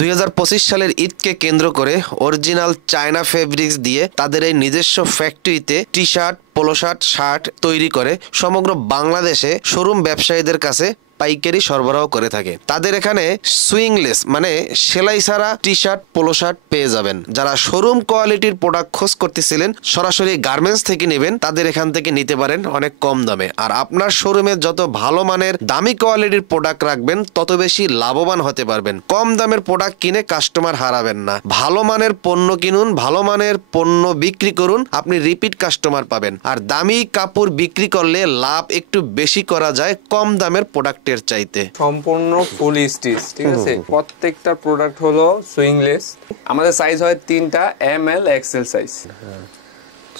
2025 সালের ঈদকে কেন্দ্র করে অরিজিনাল চায়না ফেব্রিক্স দিয়ে তাদের এই নিজস্ব ফ্যাক্টরিতে T shirt, polo shirt, shirt তৈরি করে সমগ্র বাংলাদেশে শোরুম ব্যবসায়ীদের কাছে পাইকারি সরবরাহ করে থাকে। তাদের এখানে সুইংলেস মানে সেলাই ছাড়া টি শার্ট, পোলো শার্ট পেয়ে যাবেন। যারা শোরুম কোয়ালিটির প্রোডাক্ট খোঁজ করতেছিলেন, সরাসরি গার্মেন্টস থেকে নেবেন, তাদের এখান থেকে নিতে পারেন অনেক কম দামে। আর আপনার শোরুমে যত ভালো মানের দামি কোয়ালিটির প্রোডাক্ট রাখবেন, তত বেশি লাভবান হতে পারবেন। কম দামের প্রোডাক্ট কিনে কাস্টমার হারাবেন না। ভালো মানের পণ্য কিনুন, ভালো মানের পণ্য বিক্রি করুন, আপনি রিপিট কাস্টমার পাবেন। আর দামি কাপড় বিক্রি করলে লাভ একটু বেশি করা যায় কম দামের প্রোডাক্টের চাইতে। সম্পূর্ণ ফুল স্টিচ, ঠিক আছে। প্রত্যেকটা প্রোডাক্ট হলো সুইংলেস। আমাদের সাইজ হয় 3টা, ML XL সাইজ।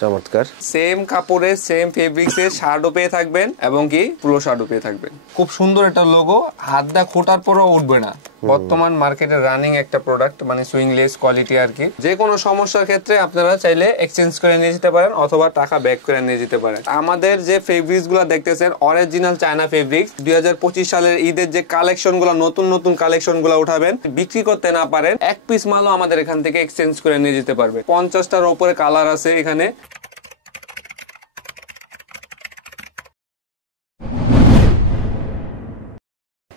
চমৎকার। সেম কাপড়ে সেম ফেব্রিক্সে শার্টও পেয়ে থাকবেন এবং কি পুরো শার্টও পেয়ে থাকবেন। খুব সুন্দর একটা লোগো, হাত দা খোটার পরও উঠবে না। বর্তমান মার্কেটে রানিং একটা প্রোডাক্ট, মানে সুইংলেস কোয়ালিটি আর কি। যে কোনো সমস্যার ক্ষেত্রে আপনারা চাইলে এক্সচেঞ্জ করে নিয়ে যেতে পারেন অথবা টাকা ব্যাক করে নিয়ে যেতে পারেন। আমাদের যে ফেব্রিক্স গুলো দেখতেছেন অরিজিনাল চায়না ফেব্রিক্স। 2025 সালের ঈদের যে কালেকশন গুলো, নতুন নতুন কালেকশন গুলো উঠাবেন, বিক্রি করতে না পারেন, এক পিস মালও আমাদের এখান থেকে এক্সচেঞ্জ করে নিয়ে যেতে পারবে। 50টার উপরে কালার আছে এখানে।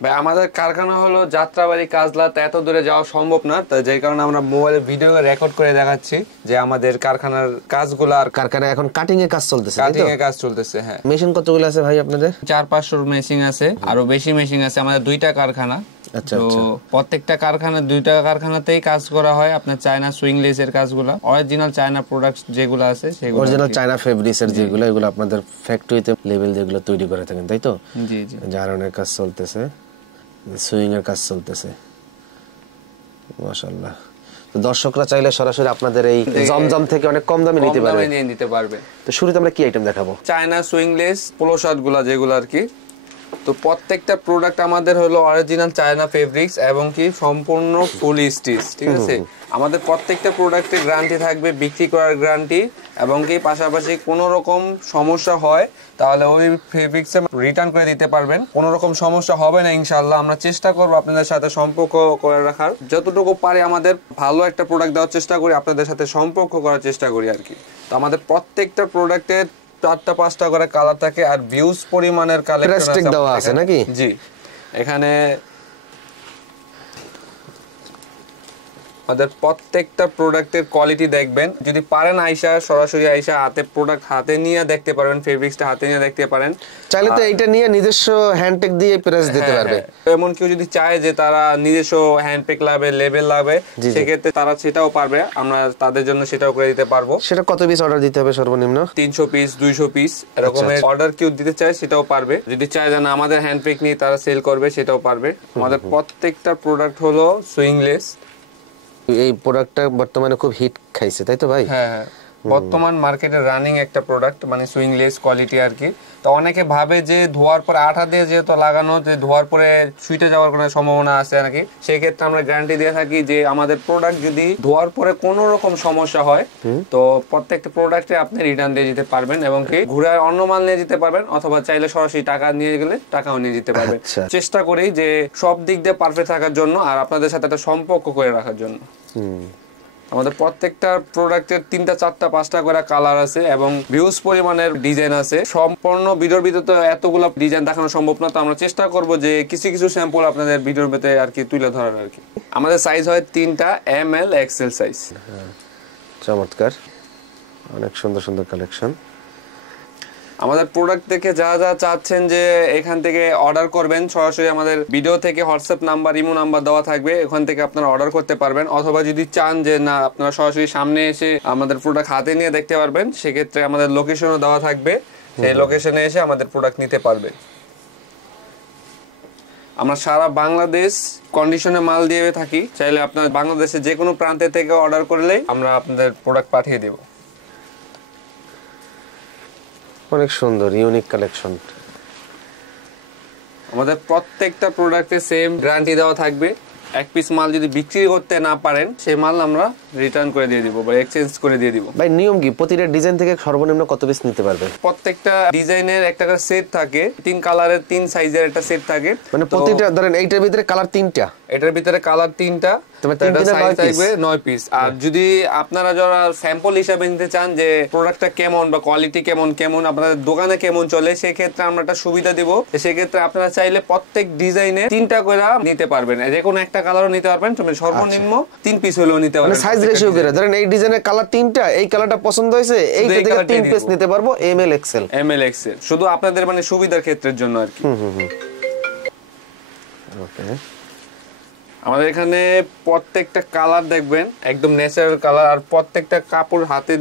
ভাই আমাদের কারখানা হলো যাত্রাবাড়ি, কাজলা। এত দূরে যাওয়া সম্ভব না, যেই কারণে আমরা মোবাইলে ভিডিও রেকর্ড করে দেখাচ্ছি যে আমাদের কারখানার কাজগুলো। আর কারখানায় এখন কাটিং এর কাজ চলতেছে। কাটিং এর কাজ চলতেছে, হ্যাঁ। মেশিন কতগুলো আছে ভাই আপনাদের? 400-500 মেশিন আছে, আরো বেশি মেশিন আছে। আমাদের 2টা কারখানা। আচ্ছা, তো প্রত্যেকটা কারখানা 2টা কারখানাতেই কাজ করা হয় আপনার চায়না সুইংলেস এর কাজগুলো। অরিজিনাল চায়না প্রোডাক্টস যেগুলো আছে সেগুলো, অরিজিনাল চায়না ফেব্রিক্স এর যেগুলো, এগুলো আপনাদের ফ্যাক্টরিতে লেভেল যেগুলো তৈরি করে থাকেন, তাই তো? জি জি। জারনের কাজ চলতেছে, সুইং এর কাজ চলতেছে, মাশাআল্লাহ। তো দর্শকরা চাইলে সরাসরি আপনাদের এই জমজম থেকে অনেক কম দামে নিতে পারবে। তো শুরুতে আমরা কি আইটেম দেখাবো? চায়না সুইংলেস পোলো শার্ট গুলা যেগুলো আর কি। তো প্রত্যেকটা প্রোডাক্ট আমাদের হলো অরিজিনাল চায়না ফেব্রিক্স এবং কি সম্পূর্ণ ফুল স্টিচ, ঠিক আছে। আমাদের প্রত্যেকটা প্রোডাক্টের গ্যারান্টি থাকবে, বিক্রি করার গ্যারান্টি, এবং কি পাশাপাশি কোনো রকম সমস্যা হয় তাহলে ওই ফেব্রিক্সে রিটার্ন করে দিতে পারবেন। কোনো রকম সমস্যা হবে না ইনশাআল্লাহ। আমরা চেষ্টা করব আপনাদের সাথে সম্পর্ক করে রাখার, যতটুকু পারি আমাদের ভালো একটা প্রোডাক্ট দেওয়ার চেষ্টা করি, আপনাদের সাথে সম্পর্ক করার চেষ্টা করি আর কি। তো আমাদের প্রত্যেকটা প্রোডাক্টের 4টা-5টা করে কালার থাকে আর ভিউজ পরিমাণের কালেকশন দেওয়া আছে নাকি? জি, এখানে আমাদের প্রত্যেকটা প্রোডাক্টের কোয়ালিটি দেখবেন। যদি পারেন আইসা, সরাসরি আইসা হাতে প্রোডাক্ট হাতে নিয়ে দেখতে পারবেন, ফেব্রিক্সটা হাতে নিয়ে দেখতে পারেন। চাইলে তো এটা নিয়ে নিজস্ব হ্যান্ডটেক দিয়ে প্রেস দিতে পারবে। এমন কেউ যদি চায় যে তারা নিজস্ব হ্যান্ডটেক লাগবে, লেবেল লাগবে, সেক্ষেত্রে তারা সেটাও পারবে, আমরা তাদের জন্য সেটাও করে দিতে পারবো। সেটা কত পিস অর্ডার দিতে হবে সর্বনিম্ন? 300 পিস, 200 পিস এরকমের অর্ডার কেউ দিতে চায় সেটাও পারবে। যদি চায় যে না আমাদের হ্যান্ডটেক নিয়ে তারা সেল করবে, সেটাও পারবে। আমাদের প্রত্যেকটা প্রোডাক্ট হলো সুইংলেস। এই প্রোডাক্টটা বর্তমানে খুব হিট খাইছে, তাই তো ভাই? হ্যাঁ, বর্তমান মার্কেটে রানিং একটা প্রোডাক্ট, মানে সুইংলেস কোয়ালিটি আর কি। তো অনেকে ভাবে যে ধোয়ার পরে আঠা দিয়ে যেহেতু লাগানো, যে ধোয়ার পরে ছুটে যাওয়ার কোনো সম্ভাবনা আছে নাকি, সেই ক্ষেত্রে আমরা গ্যারান্টি দিয়ে থাকি যে আমাদের প্রোডাক্ট যদি ধোয়ার পরে কোনো রকম সমস্যা হয় তো প্রত্যেকটা প্রোডাক্টে আপনি রিটার্ন দিয়ে যেতে পারবেন এবং কি ঘুরে অন্য মাল নিয়ে যেতে পারবেন, অথবা চাইলে সরাসরি টাকা নিয়ে গেলে টাকাও নিয়ে যেতে পারবেন। চেষ্টা করি যে সব দিক দিয়ে পারফেক্ট থাকার জন্য আর আপনাদের সাথে একটা সম্পর্ক করে রাখার জন্য। আমাদের প্রত্যেকটা প্রোডাক্টের 3টা-4টা-5টা করে কালার আছে এবং ভিউজ পরিমাণের ডিজাইন আছে। সম্পূর্ণ ভিডিওর ভিতরে তো এতগুলো ডিজাইন দেখানো সম্ভব না, তো আমরা চেষ্টা করব যে কিছু কিছু স্যাম্পল আপনাদের ভিডিওর ভিতরে আর কি তুলে ধরার আর কি। আমাদের সাইজ হয় 3টা, ML XL সাইজ। চমৎকার, অনেক সুন্দর সুন্দর কালেকশন। আমাদের প্রোডাক্ট দেখে যা যা চাচ্ছেন যে এখান থেকে অর্ডার করবেন, সরাসরি আমাদের ভিডিও থেকে হোয়াটসঅ্যাপ নাম্বার, ইমো নাম্বার দেওয়া থাকবে, ওখান থেকে আপনারা অর্ডার করতে পারবেন। অথবা যদি চান যে না আপনারা সরাসরি সামনে এসে আমাদের প্রোডাক্ট হাতে নিয়ে দেখতে পারবেন, সেক্ষেত্রে আমাদের লোকেশনও দেওয়া থাকবে, সেই লোকেশনে এসে আমাদের প্রোডাক্ট নিতে পারবে। আমরা সারা বাংলাদেশ কন্ডিশনে মাল দিয়ে থাকি, চাইলে আপনার বাংলাদেশে যে কোনো প্রান্তে থেকে অর্ডার করলেই আমরা আপনাদের প্রোডাক্ট পাঠিয়ে দেব। অনেক সুন্দর ইউনিক কালেকশন। আমাদের প্রত্যেকটা প্রোডাক্টে সেম গ্যারান্টি দেওয়া থাকবে। এক পিস মাল যদি বিক্রি করতে না পারেন, সেই মাল আমরা রিটার্ন করে দিয়ে দিব বা এক্সচেঞ্জ করে দিয়ে দিব। ভাই নিয়ম কি, প্রতিটা ডিজাইন থেকে সর্বনিম্ন কত পিস নিতে পারবে? প্রত্যেকটা ডিজাইনের একটা করে সেট থাকে, 3 কালারের 3 সাইজের একটা সেট থাকে। মানে প্রতিটা ধরেন এইটার ভিতরে কালার 3টা, এটার ভিতরে কালার 3টা, তবে 3 থাকবে 9 পিস। আর যদি আপনারা যারা স্যাম্পল হিসাবে নিতে চান যে প্রোডাক্টটা কেমন বা কোয়ালিটি কেমন আপনাদের দোকানে কেমন চলে, সেই ক্ষেত্রে আমরা একটা সুবিধা দিব। সেই ক্ষেত্রে আপনারা চাইলে প্রত্যেক ডিজাইনে 3টা করে নিতে পারবেন, যে কোনো একটা কালারও নিতে পারবেন, তবে সর্বনিম্ন 3 পিস হলেও নিতে পারবেন। মানে সাইজ রেশিও করে ধরেন এই ডিজাইনের কালার 3টা, এই কালারটা পছন্দ হয়েছে, এইটা থেকে 3 পিস নিতে পারবো এমএল এক্সেল। শুধু আপনাদের মানে সুবিধার ক্ষেত্রের জন্য আর কি। ওকে, আমাদের এখানে প্রত্যেকটা কালার দেখবেন একদম ন্যাচারাল কালার, আর প্রত্যেকটা কাপড় হাতে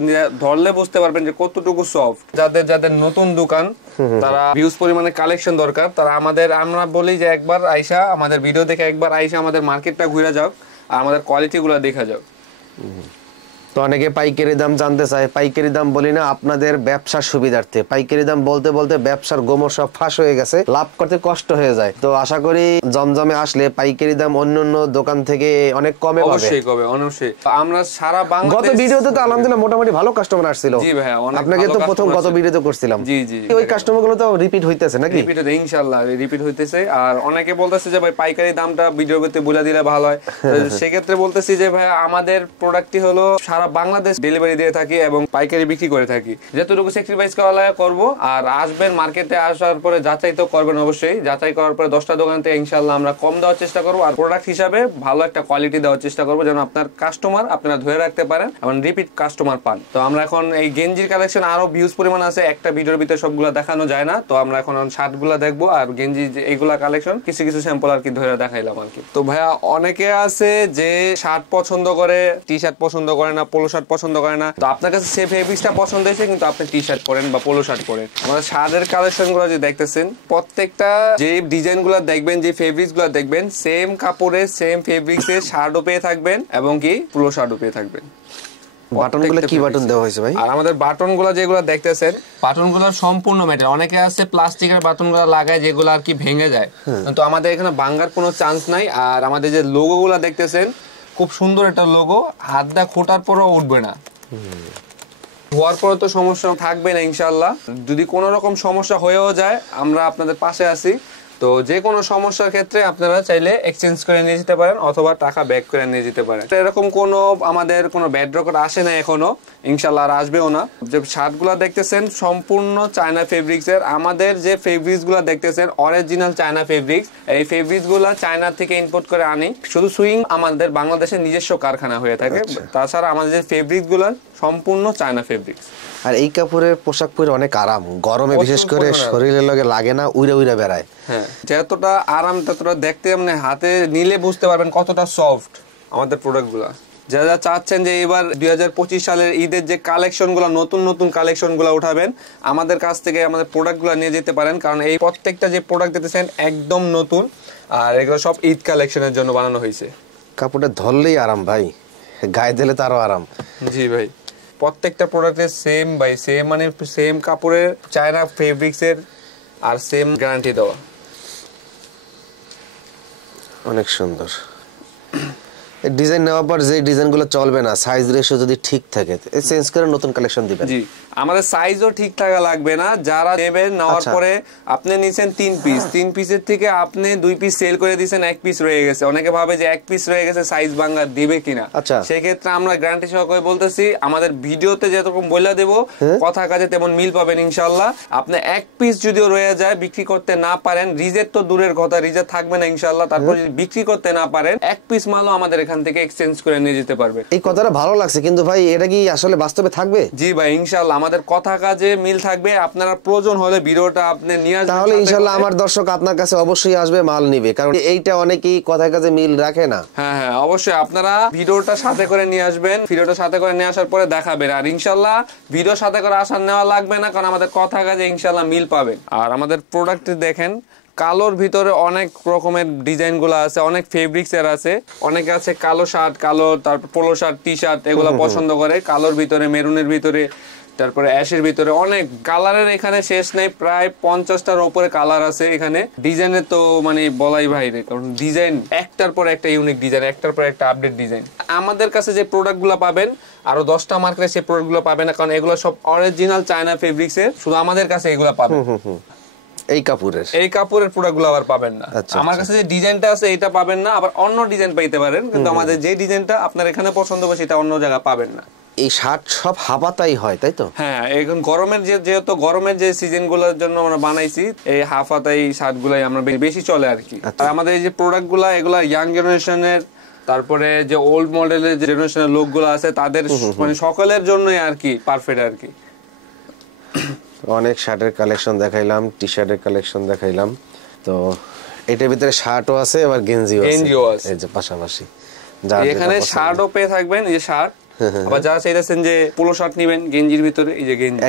ধরলে বুঝতে পারবেন যে কতটুকু সফট। যাদের নতুন দোকান তারা হিউজ পরিমাণে কালেকশন দরকার, তারা আমরা বলি যে একবার আইসা আমাদের ভিডিও দেখে একবার আইসা আমাদের মার্কেটটা ঘুরে যাও আর আমাদের কোয়ালিটি গুলো দেখা যাও। তো অনেকে পাইকারি দাম জানতে চায়, পাইকারি দাম বলি না আপনাদের ব্যবসার সুবিধার্থে। পাইকারি দাম বলতে বলতে ব্যবসার গোমর সব ফাঁস হয়ে গেছে, লাভ করতে কষ্ট হয়ে যায়। তো আশা করি জমজমে আসলে পাইকারি দাম অন্যান্য দোকান থেকে অনেক কমে পাবে। অবশ্যই কমে, অবশ্যই। আমরা সারা বাংলাদেশ গত ভিডিওতে তো আলহামদুলিল্লাহ মোটামুটি ভালো কাস্টমার আসছিল। জি ভাই, আপনাকে তো প্রথম গত ভিডিওতে করছিলাম। জি জি, ওই কাস্টমারগুলো তো রিপিট হইতেছে নাকি? রিপিট হইতে ইনশাআল্লাহ রিপিট হইতেছে। আর অনেকে বলতেছে যে ভাই পাইকারি দামটা ভিডিওতে বলে দিলে ভালো হয়। সেই ক্ষেত্রে বলতেছি যে ভাই আমাদের প্রোডাক্টটি হলো সারা বাংলাদেশ ডেলিভারি দিয়ে থাকি এবং পাইকারি বিক্রি করে থাকি। যতটুকু স্যাক্রিফাইস করা লাগে করব। আর আসবেন মার্কেটে, আসার পরে যাচাই তো করবেন অবশ্যই। যাচাই করার পরে 10টা দোকান থেকে ইনশাআল্লাহ আমরা কম দেওয়ার চেষ্টা করব, আর প্রোডাক্ট হিসাবে ভালো একটা কোয়ালিটি দেওয়ার চেষ্টা করব, যেন আপনার কাস্টমার আপনারা ধরে রাখতে পারেন এবং রিপিট কাস্টমার পান। তো আমরা এখন এই গেঞ্জির কালেকশন আরো ভিউজ পরিমাণ আছে, একটা ভিডিওর ভিতরে সবগুলো দেখানো যায় না। তো আমরা এখন শার্টগুলো দেখবো আর গেঞ্জি এইগুলা কালেকশন কিছু কিছু স্যাম্পল আর কি ধরে দেখাইলাম আর কি। তো ভাইয়া অনেকে আছে যে শার্ট পছন্দ করে, টি শার্ট পছন্দ করে না, পোলো শার্ট পছন্দ করে না। তো আপনার কাছে সে ফেব্রিক্সটা পছন্দ হয়েছে কিন্তু আপনি টি শার্ট পরেন বা পোলো শার্ট পরেন, আমাদের শার্টের কালেকশন গুলো যে দেখতেছেন প্রত্যেকটা যে ডিজাইন গুলো দেখবেন, যে ফেব্রিক্স গুলো দেখবেন, সেম কাপড়ে সেম ফেব্রিক্স এর শার্টও পেয়ে থাকবেন এবং কি পোলো শার্টও পেয়ে থাকবেন। বাটনগুলো কি বাটন দেওয়া হয়েছে ভাই? আর আমাদের বাটনগুলো যেগুলো দেখতেছেন, বাটনগুলো সম্পূর্ণ মেটাল। অনেকে আছে প্লাস্টিকের বাটনগুলো লাগায় যেগুলো আর কি ভেঙে যায়, কিন্তু আমাদের এখানে ভাঙার কোনো চান্স নাই। আর আমাদের যে লোগোগুলো দেখতেছেন খুব সুন্দর একটা লোগো, হাত দা খোটার পরও উঠবে না, ধোয়ার পরে তো সমস্যা থাকবে না ইনশাআল্লাহ। যদি কোনো রকম সমস্যা হয়েও যায় আমরা আপনাদের পাশে আছি। তো যে কোনো সমস্যার ক্ষেত্রে আপনারা চাইলে এক্সচেঞ্জ করে নিয়ে যেতে পারেন অথবা টাকা ব্যাক করে নিয়ে যেতে পারেন। এরকম কোনো আমাদের কোনো ব্যাড রেকর্ড আসে না এখনো, ইনশাআল্লাহ আর আসবেও না। যে শার্টগুলো দেখতেছেন সম্পূর্ণ চায়না ফেব্রিক্স এর। আমাদের যে ফেব্রিক্স গুলো দেখতেছেন অরিজিনাল চায়না ফেব্রিক্স। এই ফেব্রিক্স গুলা চায়না থেকে ইম্পোর্ট করে আনি। শুধু সুইং আমাদের বাংলাদেশের নিজস্ব কারখানা হয়ে থাকে, তাছাড়া আমাদের যে ফেব্রিক্স গুলো সম্পূর্ণ চায়না ফেব্রিক্স। আর এই কাপড়ের পোশাক পরে অনেক আরাম, গরমে বিশেষ করে শরীরের লগে লাগে না, উইরা উইরা বেড়ায়। হ্যাঁ, যতটা আরাম ততটা দেখতে মানে হাতে নিলে বুঝতে পারবেন কতটা সফট আমাদের প্রোডাক্টগুলো। যারা চাচ্ছেন যে এবার 2025 সালের ঈদের যে কালেকশনগুলো, নতুন নতুন কালেকশনগুলো উঠাবেন, আমাদের কাছ থেকে আমাদের প্রোডাক্টগুলো নিয়ে যেতে পারেন। কারণ এই প্রত্যেকটা যে প্রোডাক্ট দিতেছেন একদম নতুন, আর এগুলো সব ঈদ কালেকশনের জন্য বানানো হয়েছে। কাপড়টা ধরলেই আরাম ভাই, গায়ে দিলে তো আরো আরাম। জি ভাই, প্রত্যেকটা প্রোডাক্টের সেম ভাই সেম, মানে সেম কাপড়ের চায়না ফেব্রিক্সের আর সেম গ্যারান্টি দেওয়া। অনেক সুন্দর। ডিজাইন নেওয়ার পর যে ডিজাইনগুলো চলবে না, সাইজ রেশিও যদি ঠিক থাকে চেঞ্জ করে নতুন কালেকশন দিবেন। জি, আমাদের সাইজও ঠিক থাকা লাগবে না। যারা নেবেন নেওয়ার পরে আপনি নিছেন 3 পিস, 3 পিসের থেকে আপনি 2 পিস সেল করে দিয়েছেন, 1 পিস রয়ে গেছে। অনেকে ভাবে যে 1 পিস রয়ে গেছে সাইজ ভাঙা দিবে কিনা। সেই ক্ষেত্রে আমরা গ্যারান্টি সহকারে বলতেছি, আমাদের ভিডিওতে যেরকম বলে দেব কথা কাজে তেমন মিল পাবেন ইনশাআল্লাহ। আপনি 1 পিস যদিও রয়ে যায়, বিক্রি করতে না পারেন, রিজেক্ট তো দূরের কথা, রিজেক্ট থাকবে না ইনশাআল্লাহ। তারপর যদি বিক্রি করতে না পারেন 1 পিস মালও আমাদের এখান থেকে এক্সচেঞ্জ করে নিয়ে যেতে পারবে। এই কথাটা ভালো লাগছে, কিন্তু ভাই এটা কি আসলে বাস্তবে থাকবে? জি ভাই, ইনশাআল্লাহ আমাদের কথা কাজে মিল থাকবে। আপনারা প্রয়োজন হলে ভিডিওটা আপনি নিয়ে আসবেন, তাহলে ইনশাআল্লাহ আমার দর্শক আপনার কাছে অবশ্যই আসবে, মাল নিবে, কারণ এইটা অনেকেই কথা কাজে মিল রাখে না। হ্যাঁ হ্যাঁ, অবশ্যই আপনারা ভিডিওটা সাথে করে নিয়ে আসবেন, ভিডিওটা সাথে করে নিয়ে আসার পরে দেখাবেন। আর ইনশাআল্লাহ ভিডিও সাথে করে আসার নেওয়া লাগবে না, কারণ আমাদের কথা কাজে ইনশাআল্লাহ মিল পাবেন। আর আমাদের প্রোডাক্ট দেখেন, কালোর ভিতরে অনেক রকমের ডিজাইন গুলো আছে, অনেক ফেব্রিক্স এর আছে। অনেকে আছে কালো শার্ট, কালো তারপর পোলো শার্ট, টি শার্ট এগুলো পছন্দ করে, কালোর ভিতরে, মেরুনের ভিতরে, তারপরে অ্যাশের ভিতরে অনেক কালারের এখানে শেষ নেই। প্রায় 50টার উপরে কালার আছে এখানে। ডিজাইনের তো মানে বলাই বাইরে, কারণ ডিজাইন একটার পর একটা ইউনিক ডিজাইন, একটার পর একটা আপডেট ডিজাইন। আমাদের কাছে যে প্রোডাক্টগুলো পাবেন আরো 10টা মার্কেটে সেই প্রোডাক্টগুলো পাবেন না, কারণ এগুলো সব অরিজিনাল চায়না ফেব্রিক্স এর, শুধু আমাদের কাছে এগুলো পাবেন। এই কাপড়ের প্রোডাক্ট গুলো আবার পাবেন না। আচ্ছা, আমার কাছে যে ডিজাইনটা আছে এটা পাবেন না, আবার অন্য ডিজাইন পাইতে পারেন, কিন্তু আমাদের যে ডিজাইনটা আপনার এখানে পছন্দ হবে সেটা অন্য জায়গায় পাবেন না। এই শার্ট সব হাফাতাই হয় তাই তো? হ্যাঁ, এখন গরমের যেহেতু গরমের যে সিজন গুলোর জন্য আমরা বানাইছি, এই হাফাতাই শার্ট গুলাই আমরা বেশি চলে আর কি। আর আমাদের এই যে প্রোডাক্ট গুলা, এগুলা ইয়াং জেনারেশনের, তারপরে যে ওল্ড মডেলের জেনারেশনের লোকগুলো আছে তাদের মানে সকলের জন্যই আর কি পারফেক্ট আর কি। অনেক শার্টের কালেকশন দেখাইলাম, টি শার্টের কালেকশন দেখাইলাম, তো এটার ভিতরে শার্টও আছে আবার গেঞ্জিও আছে এই যে পাশাপাশি। এখানে শার্টও পেয়ে থাকবেন, এই যে শার্ট, আবার যারা চাইতেছেন যে পোলো শার্ট নেবেন গেঞ্জির ভিতরে, এই যে গেঞ্জি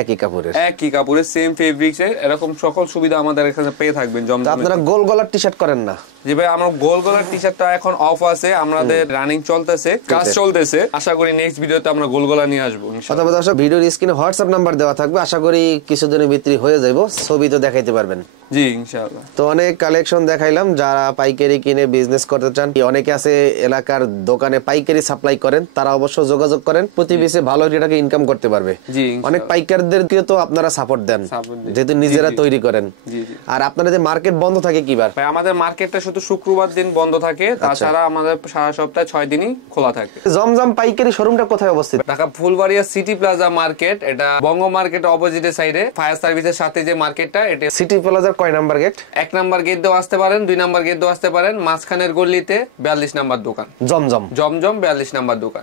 একই কাপড়ের সেম ফেব্রিক্স এর, এরকম সকল সুবিধা আমাদের এখানে পেয়ে থাকবেন। আপনারা গোল গলার টি শার্ট করেন না? জি ভাই, আমরা গোল গলার টি শার্টটা এখন অফ আছে, আমাদের রানিং চলতেছে, কাজ চলতেছে, আশা করি নেক্সট ভিডিওতে আমরা গোল গলা নিয়ে আসবো ইনশাআল্লাহ। অথবা দর্শক ভিডিওর স্ক্রিনে হোয়াটসঅ্যাপ নাম্বার দেওয়া থাকবে, আশা করি কিছুদিনে বিক্রি হয়ে যাবে, ছবি তো দেখাইতে পারবেন। জি ইনশাআল্লাহ। তো অনেক কালেকশন দেখাইলাম, যারা পাইকারি কিনে বিজনেস করতে চান, অনেকে আছে এলাকার দোকানে পাইকারি সাপ্লাই করেন, তারা অবশ্য যোগাযোগ করেন, প্রতি পিসে ভালো টাকা ইনকাম করতে পারবে। অনেক পাইকারদেরকে তো আপনারা সাপোর্ট দেন যেহেতু নিজেরা তৈরি করেন। আর আপনাদের যে মার্কেট বন্ধ থাকে কিবার? ভাই আমাদের মার্কেটটা শুধু শুক্রবার দিন বন্ধ থাকে, তাছাড়া আমাদের সারা সপ্তাহে 6 দিনই খোলা থাকে। জমজম পাইকারি শোরুমটা কোথায় অবস্থিত? Dhaka Phulbaria city plaza market, এটা বঙ্গ মার্কেটের অপোজিটের সাইডে, ফায়ার সার্ভিসের সাথে যে মার্কেটটা, এটা সিটি প্লাজার কয় নাম্বার গেট? 1 নাম্বার গেট দিয়ে আসতে পারেন, 2 নাম্বার গেট দিয়ে আসতে পারেন, মাঝখানের গলিতে 42 নাম্বার দোকান, জমজম 42 নাম্বার দোকান।